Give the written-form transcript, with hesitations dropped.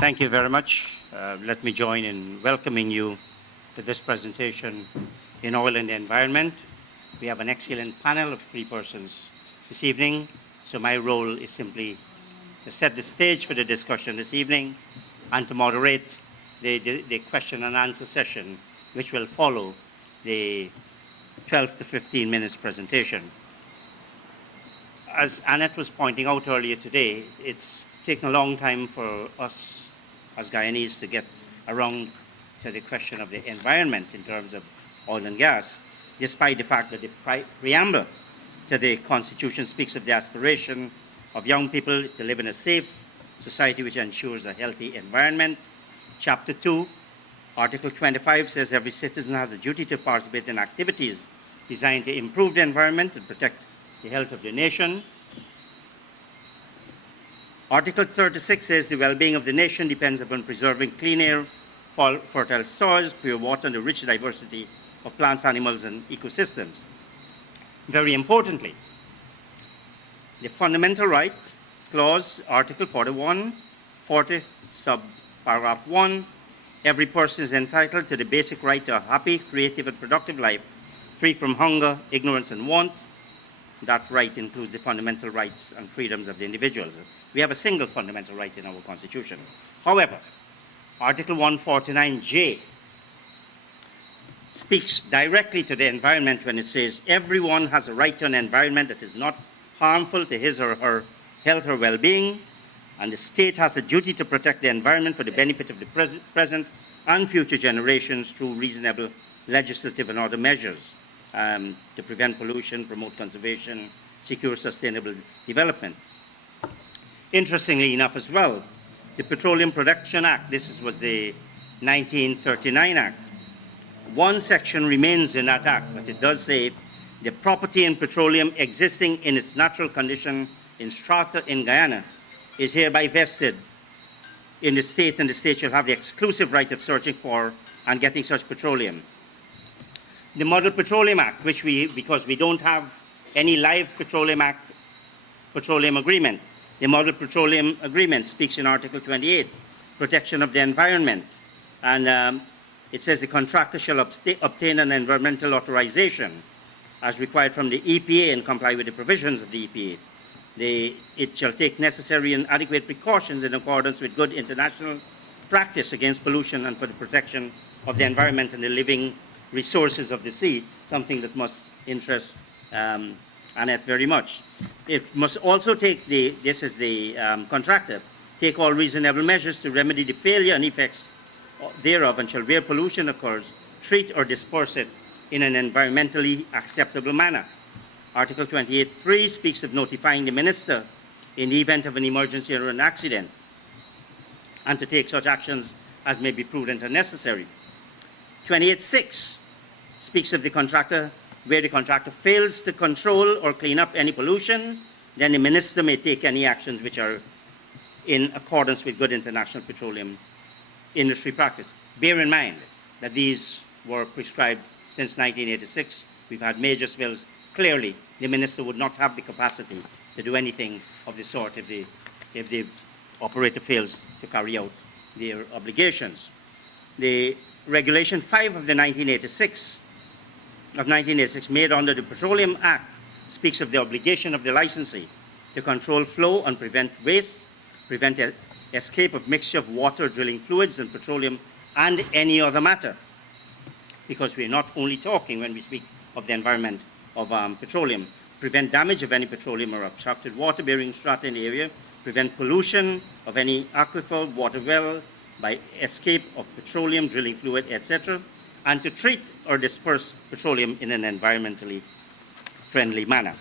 Thank you very much. Let me join in welcoming you to this presentation in Oil and the Environment. We have an excellent panel of 3 persons this evening, so my role is simply to set the stage for the discussion this evening and to moderate the question and answer session which will follow the 12 to 15 minutes presentation. As Annette was pointing out earlier today, it's taken a long time for us as Guyanese to get around to the question of the environment in terms of oil and gas, despite the fact that the preamble to the Constitution speaks of the aspiration of young people to live in a safe society which ensures a healthy environment. Chapter 2, Article 25 says every citizen has a duty to participate in activities designed to improve the environment and protect the health of the nation. Article 36 says the well-being of the nation depends upon preserving clean air, fertile soils, pure water, and the rich diversity of plants, animals, and ecosystems. Very importantly, the fundamental right clause, Article 40, subparagraph 1, every person is entitled to the basic right to a happy, creative, and productive life, free from hunger, ignorance, and want. That right includes the fundamental rights and freedoms of the individuals. We have a single fundamental right in our Constitution. However, Article 149J speaks directly to the environment when it says everyone has a right to an environment that is not harmful to his or her health or well-being, and the state has a duty to protect the environment for the benefit of the present and future generations through reasonable legislative and other measures to prevent pollution, promote conservation, secure sustainable development. Interestingly enough as well, the Petroleum Production Act, this was the 1939 Act, one section remains in that act, but it does say the property in petroleum existing in its natural condition in strata in Guyana is hereby vested in the state, and the state shall have the exclusive right of searching for and getting such petroleum. The Model Petroleum Act, which because we don't have any live Petroleum Act petroleum agreement, the Model Petroleum Agreement speaks in Article 28, protection of the environment, and it says the contractor shall obtain an environmental authorization as required from the EPA and comply with the provisions of the EPA. It shall take necessary and adequate precautions in accordance with good international practice against pollution and for the protection of the environment and the living resources of the sea, something that must interest Annette very much. It must also take contractor, take all reasonable measures to remedy the failure and effects thereof, and shall, where pollution occurs, treat or disperse it in an environmentally acceptable manner. Article 28.3 speaks of notifying the minister in the event of an emergency or an accident, and to take such actions as may be prudent and necessary. 28.6 speaks of the contractor, where the contractor fails to control or clean up any pollution, then the minister may take any actions which are in accordance with good international petroleum industry practice. Bear in mind that these were prescribed since 1986. We've had major spills. Clearly, the minister would not have the capacity to do anything of the sort if the operator fails to carry out their obligations. The Regulation 5 of the 1986 made under the Petroleum Act speaks of the obligation of the licensee to control flow and prevent waste, prevent escape of mixture of water, drilling fluids, and petroleum, and any other matter. Because we're not only talking, when we speak of the environment of petroleum, prevent damage of any petroleum or obstructed water-bearing strata in the area, prevent pollution of any aquifer, water well, by escape of petroleum, drilling fluid, etc., and to treat or disperse petroleum in an environmentally friendly manner.